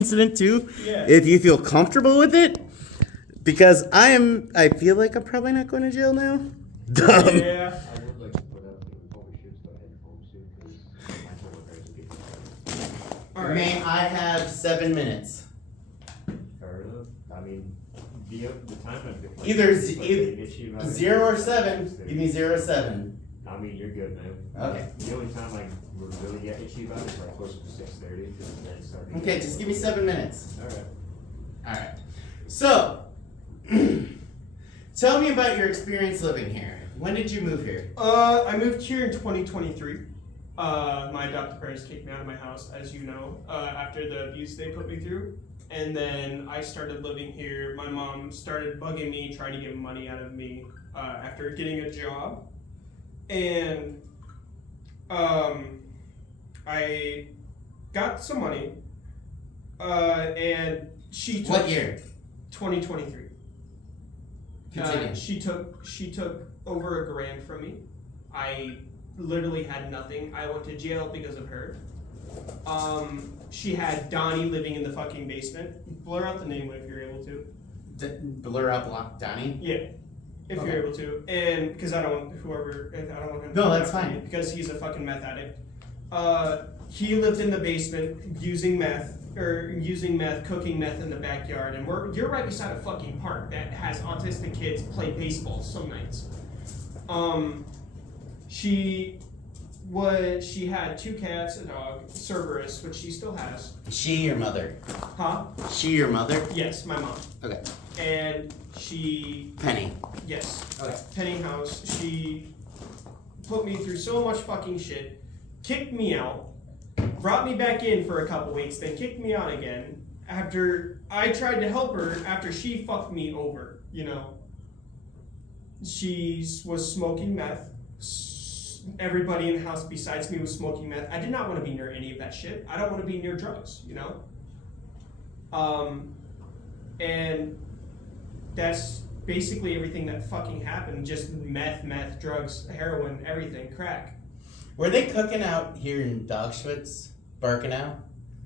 incident too, Yeah. if you feel comfortable with it, because I feel like I'm probably not going to jail now. Dumb. Yeah. I would like to put up that we probably should go ahead home soon because my coworkers will get All right. May I have 7 minutes? fair enough. I mean, the time I've been Either issue 0 or 7. Give me 0 or 7. I mean, you're good, man. Okay. The only time I would really get itchy about it is like closer to 6:30 because then it's starting. Okay, just give me 7 minutes. All right. All right. So, tell me about your experience living here. When did you move here? I moved here in 2023. My adopted parents kicked me out of my house, as you know, after the abuse they put me through. And then I started living here. My mom started bugging me, trying to get money out of me after getting a job. And I got some money. And she took What year? 2023. Continue. She took over $1,000 from me. I literally had nothing. I went to jail because of her. She had Donnie living in the fucking basement. Blur out the name if you're able to. Blur out block Donnie? Yeah, if Okay. you're able to. And because I don't want him. No, to that's come after fine. me because he's a fucking meth addict. He lived in the basement using meth, cooking meth in the backyard, and you're right beside a fucking park that has autistic kids play baseball some nights. She had 2 cats, a dog, Cerberus, which she still has. She your mother? Huh? She your mother? Yes, my mom. Okay. And she, Penny. yes, Okay. Penny House. She put me through so much fucking shit, kicked me out, brought me back in for a couple weeks, then kicked me out again after I tried to help her after she fucked me over, you know. She was smoking meth. Everybody in the house besides me was smoking meth. I did not want to be near any of that shit. I don't want to be near drugs, you know? And that's basically everything that fucking happened. Just meth, drugs, heroin, everything, crack. Were they cooking out here in Dogschwitz? Birkenau?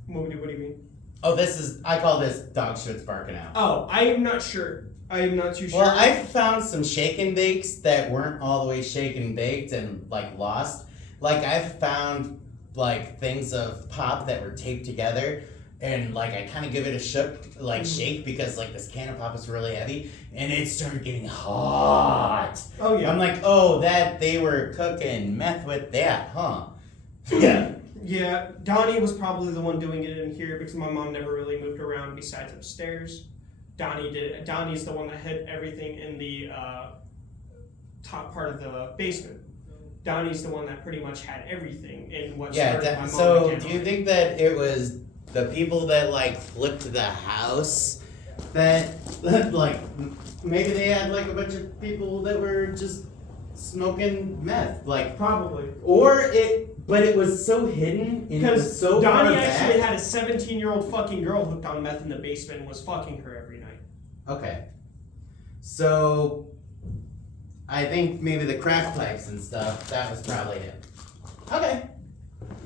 What do you mean? Oh, I call this Dogschwitz Birkenau. Oh, I am not sure. I am not too sure. Well, I found some shake and bakes that weren't all the way shake and baked and like lost. Like I've found like things of pop that were taped together, and like I kind of give it a shake because like this can of pop is really heavy, and it started getting hot. Oh yeah. I'm like, oh, that they were cooking meth with that, huh? Yeah. Yeah, Donnie was probably the one doing it in here because my mom never really moved around besides upstairs. Donnie did. Donnie's the one that hid everything in the top part of the basement. Donnie's the one that pretty much had everything in what started my mom. So again. do you think that it was the people that like flipped the house that like maybe they had like a bunch of people that were just smoking meth, like Probably. But it was so hidden and it was Because so far Donnie back. actually had a 17-year-old fucking girl hooked on meth in the basement and was fucking her every night. Okay. So I think maybe the crack pipes and stuff, that was probably it. Okay.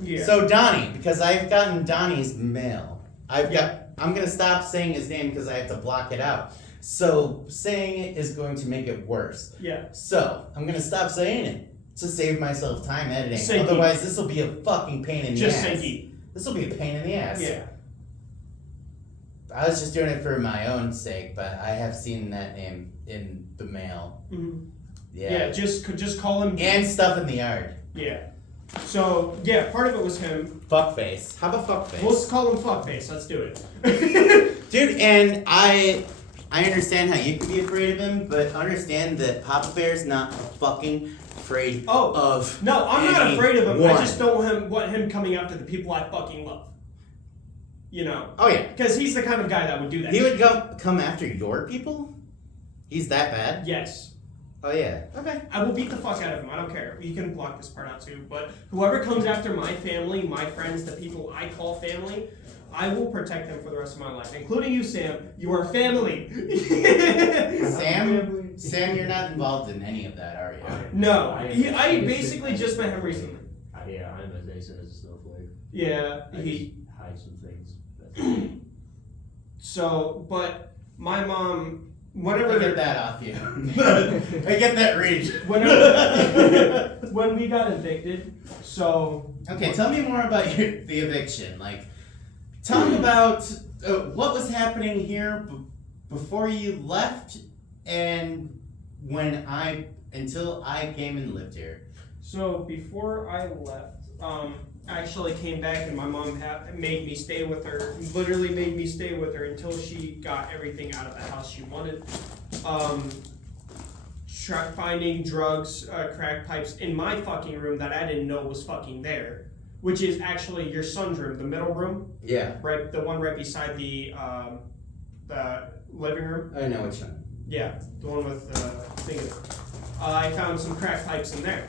Yeah. So Donnie, because I've gotten Donnie's mail. I'm gonna stop saying his name because I have to block it out. So saying it is going to make it worse. Yeah. So I'm gonna stop saying it to save myself time editing. Say Otherwise, this will be a fucking pain in the Just ass. say geek. This will be a pain in the ass. Yeah. I was just doing it for my own sake, but I have seen that name in the mail. Mm-hmm. Yeah. Yeah. Just call him. And stuff in the yard. Yeah. So yeah, part of it was him. Fuckface. How about fuckface? We'll call him fuckface. Let's do it. Dude, and I understand how you could be afraid of him, but understand that Papa Bear's not fucking afraid of No, I'm not afraid of him. anyone. I just don't want him coming after the people I fucking love. You know. Oh yeah. Because he's the kind of guy that would do that. He would come after your people? He's that bad? Yes. Oh yeah. Okay. I will beat the fuck out of him. I don't care. You can block this part out too. But whoever comes after my family, my friends, the people I call family, I will protect them for the rest of my life, including you, Sam. You are family. Sam, you're not involved in any of that, are you? No, I basically just met him recently. Yeah, I'm as they said, a snowflake. Yeah, I he. just hide some things. So, but my mom, I whenever get that off you. I get that reach. whenever when we got evicted, so Okay, tell me more about the eviction. Like, talk about what was happening here before you left, and until I came and lived here. So before I left, I actually came back and my mom made me stay with her. Literally made me stay with her until she got everything out of the house she wanted. Finding drugs, crack pipes in my fucking room that I didn't know was fucking there, which is actually your son's room, the middle room, Yeah, right, the one right beside the living room. I know which one. Yeah, the one with the thing. I found some crack pipes in there.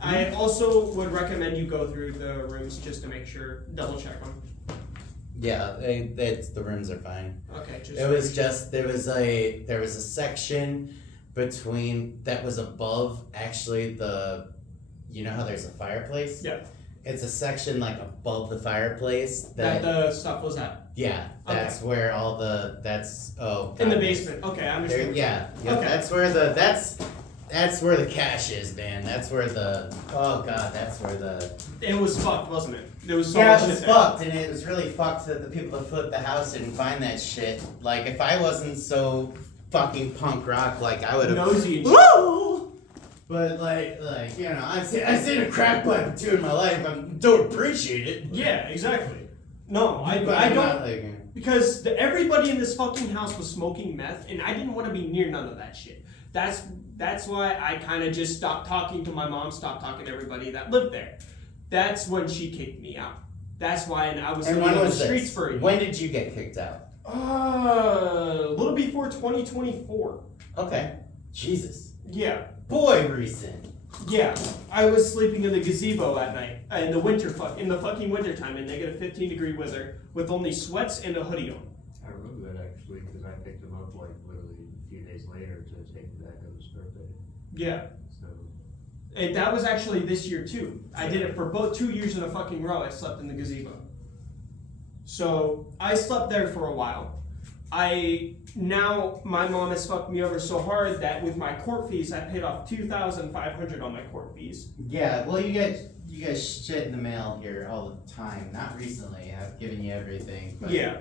I also would recommend you go through the rooms just to make sure, double check them. Yeah, the rooms are fine. Okay, just. It was just there was a section between that was above actually you know how there's a fireplace? Yeah. It's a section like above the fireplace that the stuff was at. yeah, that's where all the In the basement. Okay, I There, understand. yeah, Okay. that's where the cash is, man. That's where that's where the It was fucked, wasn't it? There was so yeah, much it was shit there. fucked, and it was really fucked that the people that flipped the house didn't find that shit. Like, if I wasn't so fucking punk rock, like I would have. Nosy and shit. Woo! But like you know, I've seen a crack pipe or two in my life. I don't appreciate it. Yeah, exactly. No, I But I'm don't. not, like, Because everybody in this fucking house was smoking meth, and I didn't want to be near none of that shit. That's why I kind of just stopped talking to my mom, stopped talking to everybody that lived there. That's when she kicked me out. That's why, and I was and living when on the was streets this? for a year. When did you get kicked out? A little before 2024. Okay, Jesus, Yeah. boy, recent. Yeah, I was sleeping in the gazebo at night in the fucking winter time in negative 15-degree weather with only sweats and a hoodie on. I remember that actually because I picked him up like literally a few days later to take him back on his birthday. Yeah, So and that was actually this year too. I did it for both 2 years in a fucking row. I slept in the gazebo. So I slept there for a while. Now my mom has fucked me over so hard that with my court fees, I paid off $2,500 on my court fees. Yeah, well, you guys shit in the mail here all the time. Not recently. I've given you everything. But Yeah.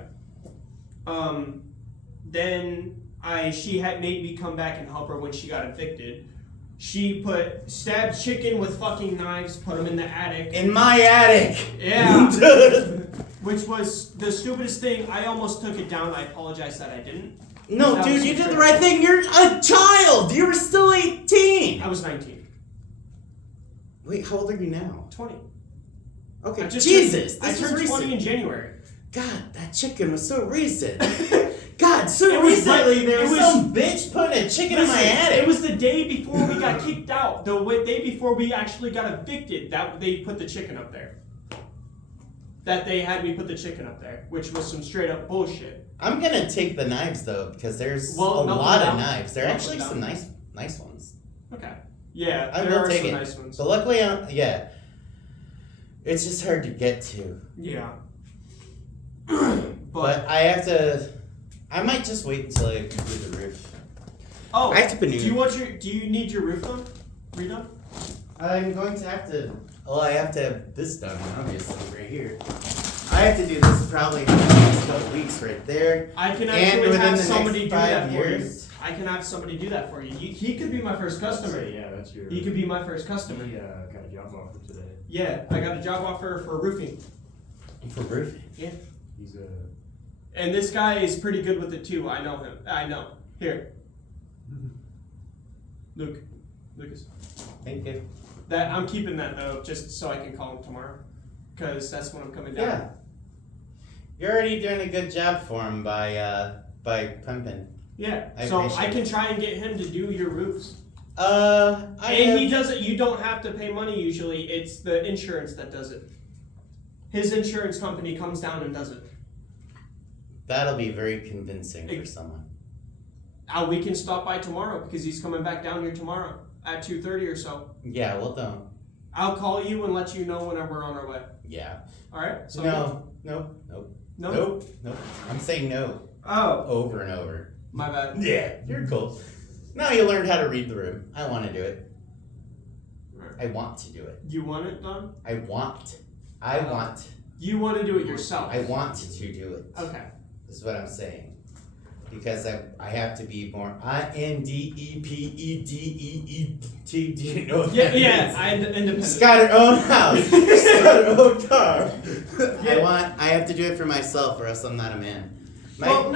Then she had made me come back and help her when she got evicted. She stabbed chicken with fucking knives, put them in the attic. in my attic. Yeah. Which was the stupidest thing. I almost took it down. I apologize that I didn't. No, That dude, was you did so the right thing. You're a child. You were still 18. I was 19. Wait, how old are you now? 20. Okay, I just Jesus, I this was turned 20 recent. in January. God, that chicken was so recent. God, so It was recently there it was was- some bitch putting a chicken in my Listen, attic. It was the day before we got kicked out. The day before we actually got evicted. That they put the chicken up there. That they had me put the chicken up there, which was some straight up bullshit. I'm gonna take the knives though because there's Well, a melt lot them of down. knives. There are Melt actually them some down. nice ones. Okay. Yeah, I there will are take some it. nice ones. But luckily, yeah, it's just hard to get to. Yeah. But I might just wait until I do the roof. Oh, I have to put new. do you need your roof done? Redone? I'm going to have to. Well, I have to have this done, obviously, right here. I have to do this probably in the next couple weeks, right there. I can And actually within have the somebody next do that 5 for you. years. I can have somebody do that for you. He could be my first customer. yeah, that's your. He could be my first customer. He got a job offer today. Yeah, I got a job offer for roofing. For roofing. Yeah. He's a. And this guy is pretty good with it too. I know him. I know. Here. Lucas. Thank you. That I'm keeping that though, just so I can call him tomorrow, because that's when I'm coming down. Yeah. You're already doing a good job for him by pumping. Yeah. I So appreciate I can it. try and get him to do your roofs. He doesn't. You don't have to pay money usually. It's the insurance that does it. His insurance company comes down and does it. That'll be very convincing for someone. We can stop by tomorrow because he's coming back down here tomorrow at 2:30 or so. Yeah, well, don't. I'll call you and let you know whenever we're on our way. Yeah. All right. So No. No. Nope. I'm saying no. Oh, over and over. my bad. Yeah, you're cool. Now you learned how to read the room. I want to do it. I want to do it. You want it, Don? I want. You want to do it yourself? I want to do it. Okay. Is what I'm saying. Because I have to be more INDEPEDEET. Do you know what that means? Independent. She's got her own house. She's got her own car. I have to do it for myself, or else I'm not a man. Well, no.